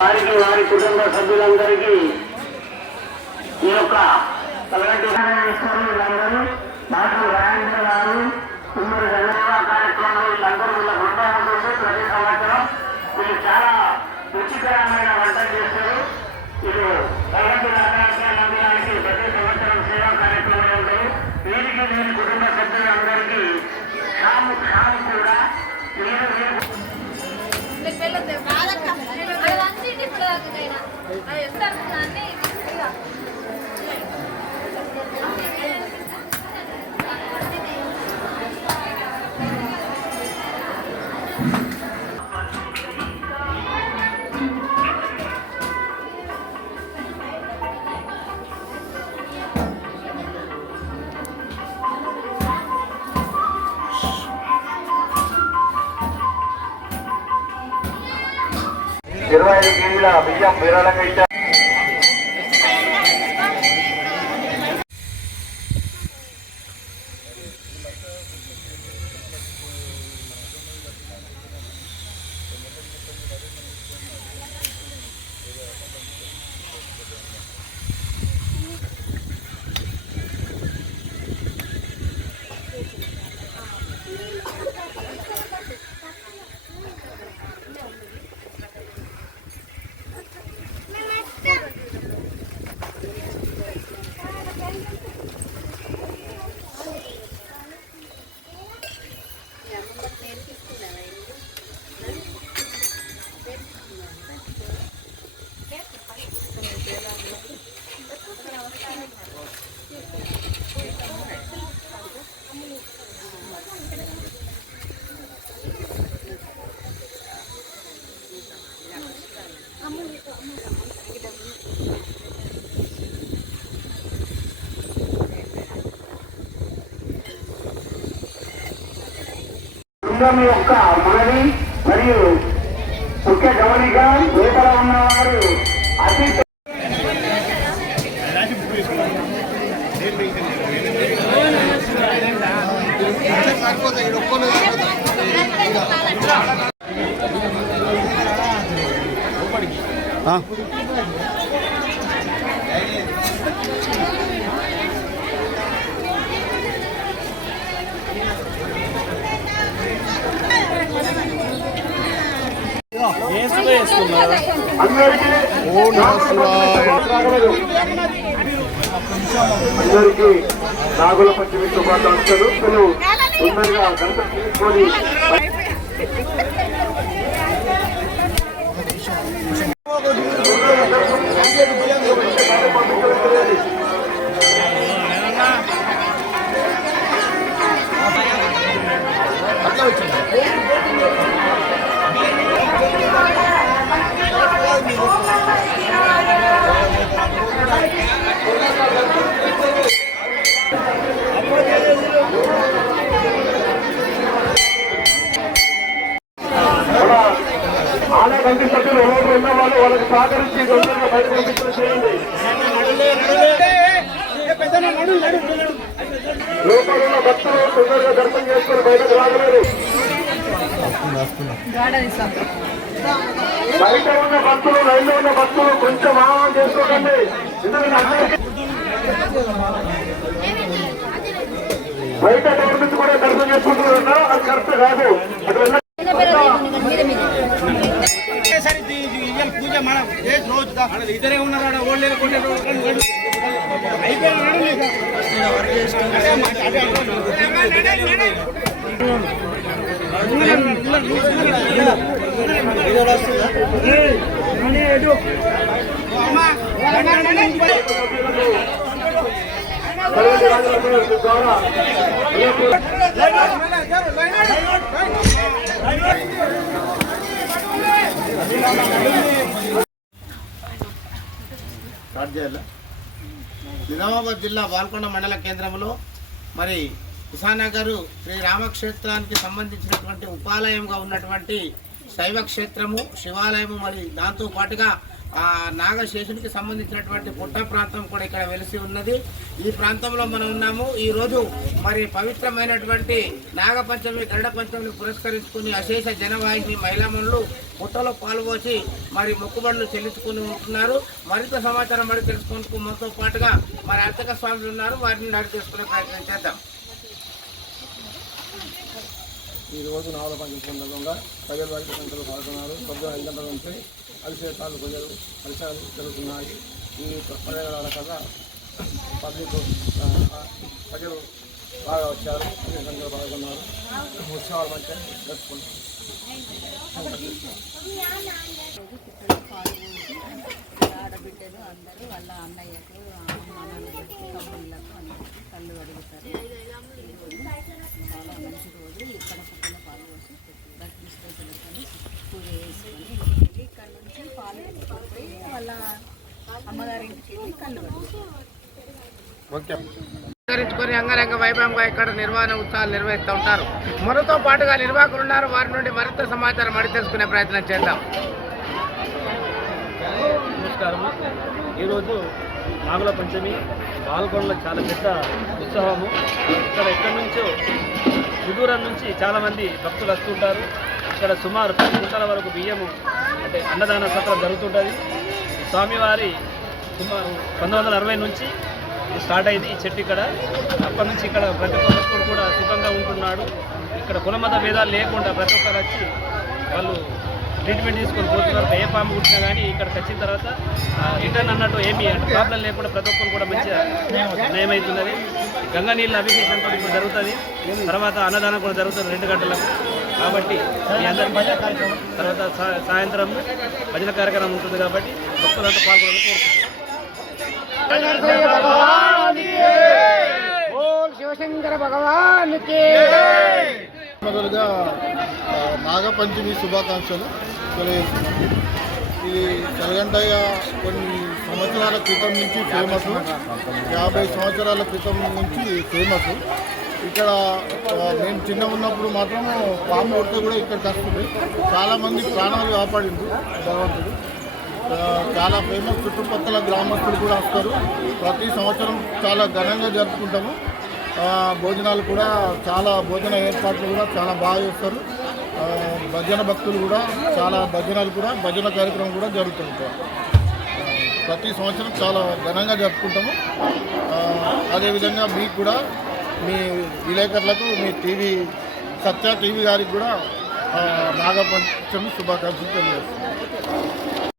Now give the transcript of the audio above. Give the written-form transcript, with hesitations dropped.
వారికి వారి కుటుంబ సభ్యులందరికీ ఈ యొక్క తలగంటి వీళ్ళందరూ డాక్టర్ రాజేంద్ర గారు కుమ్మరి ధన్యవాద కార్యక్రమంలో వీళ్ళందరూ వీళ్ళ బృందం ఉంటుంది. ప్రతి సంవత్సరం వీళ్ళు చాలా రుచికరమైన వంటలు చేస్తారు. వీళ్ళు తలగంటి రాజేంద్ర మందిరానికి ప్రతి సంవత్సరం సేవా కార్యక్రమాలు ఉంటాయి. వీరికి వీరి కుటుంబ సభ్యులందరికీ షాము కూడా ఇరవై 25 కేజీల బియ్యం విరాళంగా ఇచ్చారు. బృందం యొక్క మనవి మరియు ముఖ్య గమనిక లోపల ఉన్నవారు అతి అందరికీ నాగుల పంచమి శుభాకాంక్షలు. తొందరగా గంట తీసుకొని ఆలయ కమిటీ సభ్యులు ఎవరు ఉన్న వాళ్ళు వాళ్ళకి సహకరించి తొందరగా బయట పంపించడం చేయండి. లోపల ఉన్న భక్తులు తొందరగా దర్శనం చేసుకుని బయటకు రాగలరు. బయట ఉన్న భక్తులు లైన్లో ఉన్న భక్తులు కొంచెం ఆహ్వానం చేసుకోకండి. బయట డోర్ నుంచి కూడా దర్శనం చేసుకుంటున్నారు. అది కరెక్ట్ కాదు. పూజ మనం రోజు ఇద్దరే ఉన్నారా ఓళ్ళు కొట్టే నిజామాబాద్ జిల్లా బాల్కొండ మండల కేంద్రంలో మరి కిసానగర్ శ్రీ రామక్షేత్రానికి సంబంధించినటువంటి ఉపాలయంగా ఉన్నటువంటి శైవ క్షేత్రము, శివాలయము, మరి దాంతో పాటుగా నాగశేషునికి సంబంధించినటువంటి పుట్ట ప్రాంతం కూడా ఇక్కడ వెలిసి ఉన్నది. ఈ ప్రాంతంలో మనం ఉన్నాము. ఈరోజు మరి పవిత్రమైనటువంటి నాగపంచమి గరుడ పంచమిని పురస్కరించుకుని అశేష జనవాహిని మహిళామణులు పుట్టలో పాల్గొచి మరి మొక్కుబడులు చెల్లించుకుని ఉంటున్నారు. మరింత సమాచారం మరి తెలుసుకుంటూ మనతో పాటుగా మరి అర్చక స్వాములు ఉన్నారు, వారిని అడిగి తెలుసుకునే ప్రయత్నం చేద్దాం. ఈరోజు నావల పంచమి సందర్భంగా ప్రజలు వారి సంఖ్యలో పాల్గొన్నారు. పొద్దున 5 గంటల నుంచి అలిసేతాలు పరిసరాలు జరుగుతున్నాయి. ఈ పర్యాటకాల కల్లా పబ్లిక్ ప్రజలు బాగా వచ్చారు, అన్ని సంఖ్యలో పాల్గొన్నారు. ఉత్సవాలు మంచిగా జరుపుకుంటారు. ఆడబిడ్డలు అందరూ వాళ్ళ అన్నయ్యకు అమ్మానాన్నలకు తమ్ముళ్ళకు అందరికీ కళ్ళు అడుగుతారు. చాలా మంచి రోజు. ఇక్కడ పుట్టిన పాలు పోసి దర్శించుకొని పూజ చేసుకొని ఇంటికి ఇక్కడ నుంచి పాలు పోయి వాళ్ళ అమ్మగారింటికి వెళ్ళి కళ్ళు కొని అంగరంగ వైభవంగా ఇక్కడ నిర్వహణ ఉత్సవాలు నిర్వహిస్తూ ఉంటారు. మనతో పాటుగా నిర్వాహకులు ఉన్నారు, వారి నుండి మరింత సమాచారం అడిగి తెలుసుకునే ప్రయత్నం చేద్దాం. నమస్కారం. ఈరోజు నాగుల పంచమి పాల్గొనలో చాలా పెద్ద ఉత్సవము. ఇక్కడ ఎక్కడి నుంచో సుదూరం నుంచి చాలామంది భక్తులు వస్తుంటారు. ఇక్కడ సుమారు 10 గుంటల వరకు బియ్యము అంటే అన్నదాన సత్రం జరుగుతుంటుంది. స్వామివారి సుమారు 1960 నుంచి స్టార్ట్ అయింది ఈ చెట్టు ఇక్కడ. అప్పటి నుంచి ఇక్కడ ప్రతి ఒక్కరు కూడా సుఖంగా ఉంటున్నాడు. ఇక్కడ కులమత భేదాలు లేకుండా ప్రతి ఒక్కరు వచ్చి వాళ్ళు ట్రీట్మెంట్ తీసుకొని పోతున్నారు. ఏ పాము కుట్టినా కానీ ఇక్కడికి వచ్చిన తర్వాత రిటర్న్ అన్నట్టు ఏమీ ప్రాబ్లం లేకుండా ప్రతి ఒక్కరు కూడా మంచిగా నయమవుతున్నది. గంగా నీళ్ళ అభిషేకం కూడా ఇప్పుడు జరుగుతుంది. తర్వాత అన్నదానం కూడా జరుగుతుంది 2 గంటలకు. కాబట్టి మీ అందరి తర్వాత సాయంత్రం భజన కార్యక్రమం ఉంటుంది. కాబట్టి భక్తులంతా పాల్గొనాలని కోరుకుంటున్నాను. మొదలుగా నాగపంచమి శుభాకాంక్షలు తెలియజేస్తున్నాను. ఇది చలగంటయ్య కొన్ని సంవత్సరాల క్రితం నుంచి ఫేమస్, 50 సంవత్సరాల క్రితం నుంచి ఫేమస్. ఇక్కడ మేము చిన్న ఉన్నప్పుడు మాత్రం పాము కొడితే కూడా ఇక్కడికి వస్తుంది. చాలామంది ప్రాణాలు కాపాడిండు భగవంతుడు. చాలా ఫేమస్. చుట్టుపక్కల గ్రామస్తులు కూడా వస్తారు. ప్రతి సంవత్సరం చాలా ఘనంగా జరుపుకుంటాము. భోజనాలు కూడా చాలా భోజన ఏర్పాట్లు కూడా చాలా బాగా చేస్తారు. భజన భక్తులు కూడా చాలా భజన కార్యక్రమం కూడా జరుగుతుంటాయి. ప్రతి సంవత్సరం చాలా ఘనంగా జరుపుకుంటాము. అదేవిధంగా మీకు కూడా మీ విలేకరులకు మీ సత్య టీవీ గారికి కూడా నాగపంచమి శుభాకాంక్షలు తెలియజేస్తాను.